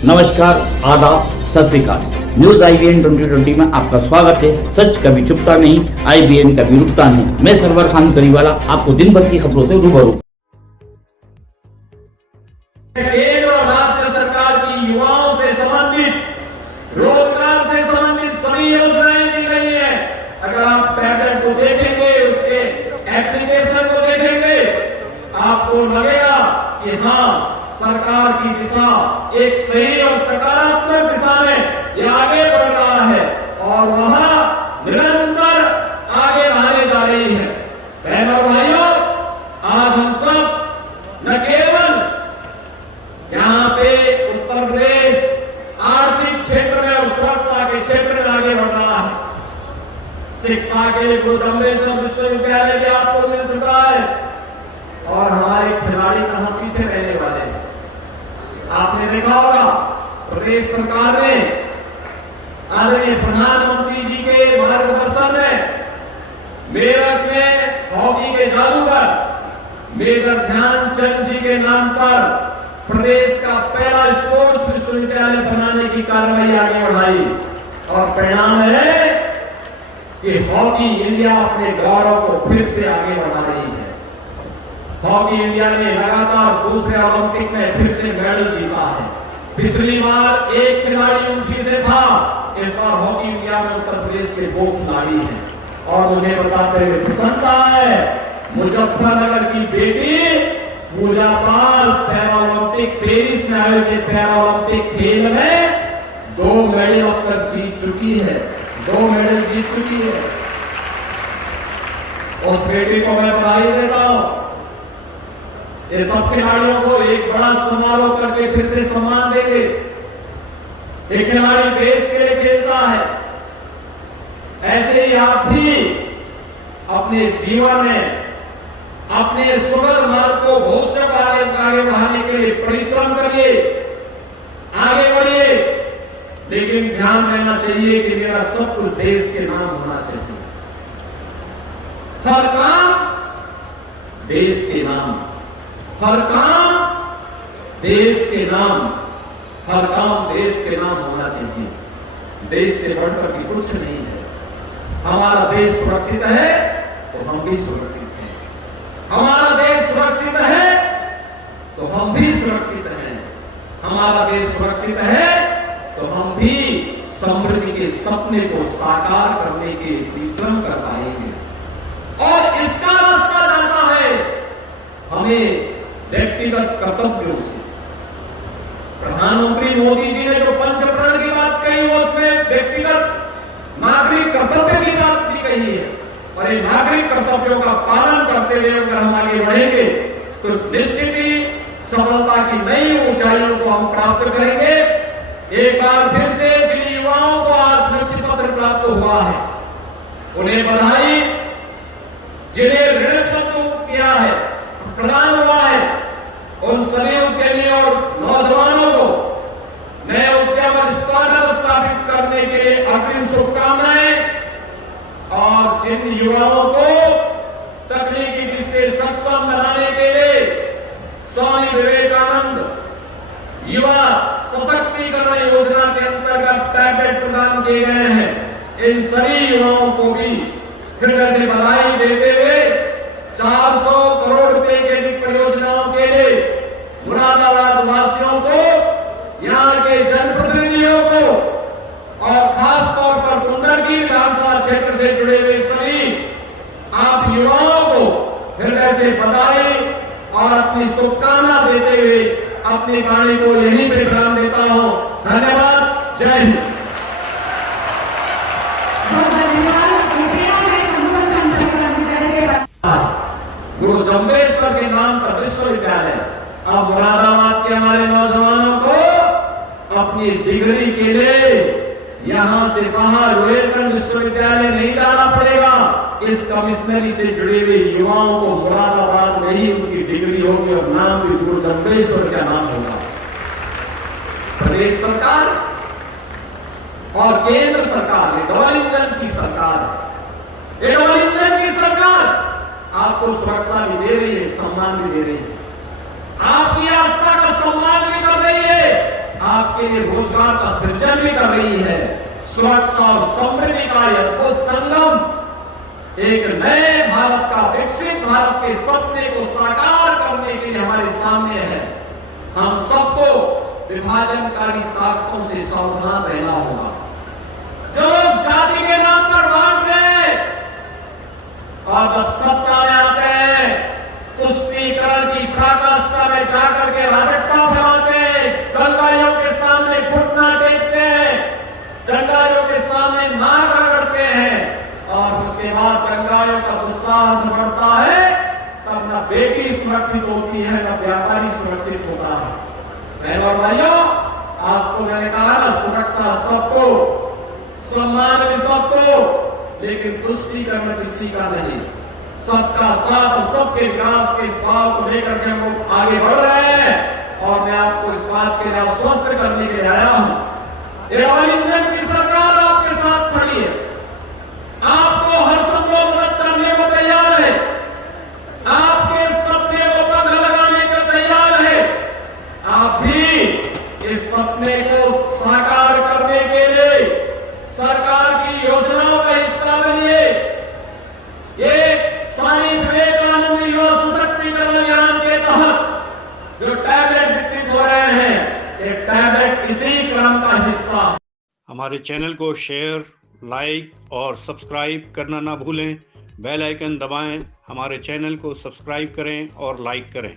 नमस्कार, आदाब, सत श्री अकाल। न्यूज IBN 2020 में आपका स्वागत है। सच कभी छुपता नहीं, IBN कभी रुकता नहीं। मैं सरवर खान करीवाला आपको दिन भर की खबरों से रूबरू। केंद्र और राज्य सरकार की युवाओं से संबंधित, रोजगार से संबंधित सभी योजनाएं दी गई है। अगर आप पैकेट को देखेंगे, उसके एप्लीकेशन को देखेंगे, आपको लगेगा कि हाँ, सरकार की दिशा एक सही और सकारात्मक दिशा में ये आगे बढ़ रहा है और वहां निरंतर आगे बढ़ाने जा रही है। बहनों और भाइयों, आज हम सब न केवल यहाँ पे उत्तर प्रदेश आर्थिक क्षेत्र में और सुरक्षा के क्षेत्र में आगे बढ़ रहा है। शिक्षा के लिए गुरु जम्बेश्वर विश्वविद्यालय भी आपको मिल चुका है और हमारे खिलाड़ी कहां पीछे रहने वाले हैं। आपने देखा होगा प्रदेश सरकार ने आदरणीय प्रधानमंत्री जी के मार्गदर्शन में मेरठ में हॉकी के जादूगर मेजर ध्यानचंद जी के नाम पर प्रदेश का पहला स्पोर्ट्स विश्वविद्यालय बनाने की कार्रवाई आगे बढ़ाई और परिणाम है कि हॉकी इंडिया अपने गौरव को फिर से आगे बढ़ा रही है। हॉकी इंडिया ने लगातार दूसरे ओलंपिक में फिर से मेडल जीता है। पिछली बार एक खिलाड़ी यूपी से था, इस बार हॉकी इंडिया में उत्तर प्रदेश के 2 खिलाड़ी हैं और मुझे बताते हुए प्रसन्नता है, मुजफ्फरनगर की बेटी पूजा पाल पैरालंपिक पेरिस में आयोजित पैरालंपिक खेल में 2 मेडल अब तक जीत चुकी है। 2 मेडल जीत चुकी है। उस बेटी को मैं बधाई देता हूं। ये सब खिलाड़ियों को एक बड़ा समारोह करके फिर से सम्मान देंगे। एक खिलाड़ी देश के लिए खेलता है, ऐसे ही आप भी अपने जीवन में अपने सुगम मार्ग को भविष्य को आगे बढ़ाने के लिए परिश्रम करिए, आगे बढ़िए, लेकिन ध्यान रहना चाहिए कि मेरा सब कुछ देश के नाम होना चाहिए। हर काम देश के नाम, हर काम देश के नाम, हर काम देश के नाम होना चाहिए। देश से बढ़कर भी कुछ नहीं है। हमारा देश सुरक्षित है तो हम भी सुरक्षित हैं। हमारा देश सुरक्षित है तो हम भी सुरक्षित हैं। हमारा देश सुरक्षित है तो हम भी समृद्धि के सपने को साकार करने के परिश्रम कर पाएंगे और इसका रास्ता जाता है हमें व्यक्तिगत कर्तव्यों से। प्रधानमंत्री मोदी जी ने जो पंचप्रण की बात कही वो उसमें व्यक्तिगत नागरिक कर्तव्य की बात भी कही है और इन नागरिक कर्तव्यों का पालन करते हुए अगर हम आगे बढ़ेंगे तो निश्चित ही सफलता की नई ऊंचाइयों को हम प्राप्त करेंगे। एक बार फिर से जिन युवाओं को आज नियुक्ति पत्र प्राप्त हुआ है उन्हें बधाई, जिन्हें ऋण पत्र किया है, प्रदान हुआ है, उन सभी उद्यमियों और नौजवानों को नए उद्यम स्टार्टअप स्थापित करने के लिए अग्रिम शुभकामनाएं और जिन युवाओं को तकनीकी दृष्टि से सक्षम बनाने के लिए स्वामी विवेकानंद युवा सशक्तिकरण योजना के अंतर्गत पैकेज प्रदान किए गए हैं, इन सभी युवाओं को भी हृदय से बधाई देते हुए 400 करोड़ रुपए के परियोजनाओं के लिए मुरादाबाद वासियों को, यहाँ के जनप्रतिनिधियों को और खास तौर पर कुंदरगी विधानसभा क्षेत्र से जुड़े हुए सभी आप युवाओं को हृदय से बधाई और अपनी शुभकामना देते हुए अपनी वाणी को यहीं पे विराम देता हूं। धन्यवाद। जय हिंद। गुरु जम्बेश्वर के नाम पर विश्वविद्यालय, अब मुरादाबाद के हमारे नौजवानों को अपनी डिग्री के लिए यहां से बाहर रुहेलखंड विश्वविद्यालय नहीं जाना पड़ेगा। इस कमिश्नरी से जुड़े हुए युवाओं को मुरादाबाद में ही उनकी डिग्री होगी और नाम भी गुरु जम्बेश्वर का नाम होगा। प्रदेश सरकार और केंद्र सरकार, ये डबल इंजन की सरकार है। ये डबल इंजन की सरकार आपको सुरक्षा भी दे रही है, सम्मान भी दे रही है, आपकी आस्था का सम्मान भी कर रही है, आपके आपके लिए रोजगार का सृजन भी कर रही है। सुरक्षा और समृद्धि का यह अद्भुत संगम एक नए भारत का, विकसित भारत के सपने को साकार करने के लिए हमारे सामने है। हम सबको विभाजनकारी ताकतों से सावधान रहना होगा। जो लोग जाति के नाम पर बांट रहे और जब सत्ता में आते हैं, तुष्टीकरण की पराकाष्ठा में जाकर के राजकता फैलाते, दंगाइयों के सामने घुटना टेकते हैं, दंगाइयों के सामने नाक रगड़ते हैं और उसके बाद दंगाइयों का दुस्साहस बढ़ता है, तब न बेटी सुरक्षित होती है न व्यापारी सुरक्षित होता है। बहनों और भाइयों, आज तो मैंने कहा ना, सुरक्षा सबको, सम्मान भी सबको, लेकिन तुष्टीकरण किसी का नहीं। सबका साथ और सबके विकास के इस भाव को लेकर के हम लोग आगे बढ़ रहे हैं और मैं आपको इस बात के लिए आश्वस्त करने के लिए आया हूं। एयर इंजन की सरकार आपके साथ खड़ी है, आपको हर संभव मदद करने को तैयार है, आपके सपने को पंख लगाने को तैयार है। आप भी इस सपने को साकार करने के लिए सरकार की योजनाओं का हिस्सा बनिए। ये स्वामी विवेकानंद युवा सशक्तिकरण अभियान के तहत जो टैबलेट वितरित हो रहे हैं, ये टैबलेट इसी क्रम का हिस्सा है। हमारे चैनल को शेयर, लाइक और सब्सक्राइब करना ना भूलें। बेल आइकन दबाएं, हमारे चैनल को सब्सक्राइब करें और लाइक करें।